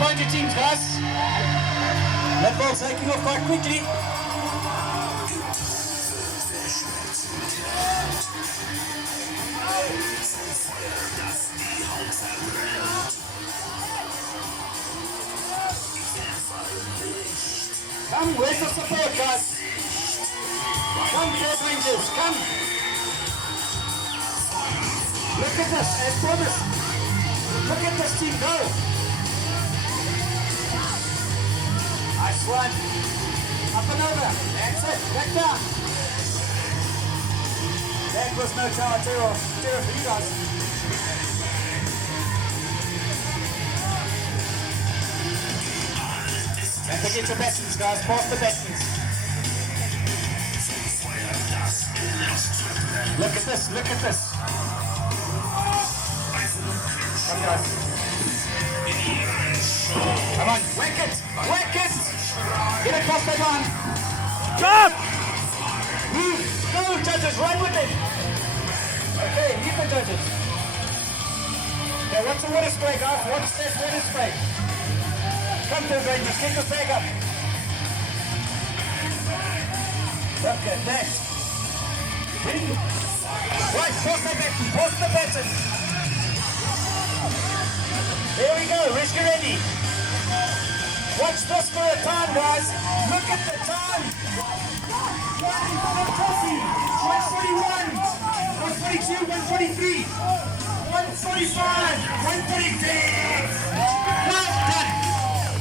behind your teams, guys. That ball's taking off quite quickly. Come, where's the support, guys? Come, Red Rangers, come. Look at this, as promised. Look at this team go. Nice one. Up and over. That's it. Back down. That was no tower terror for you guys. Don't forget your battens, guys. Pass the battens. Look at this. Look at this. Come, guys. Come on. Whack it. Whack it. Get across that line. Stop! Move. Go, judges. Run with it. Okay, leave the judges. Okay, watch the water spray, guys. Watch that water spray. Come to the Rangers. Get the bag up. Look at that. Right, pass the baton. Pass the baton. There we go. Risk ready. Watch this for a time, guys. Look at the time. 141, 142, 143, 145, 146.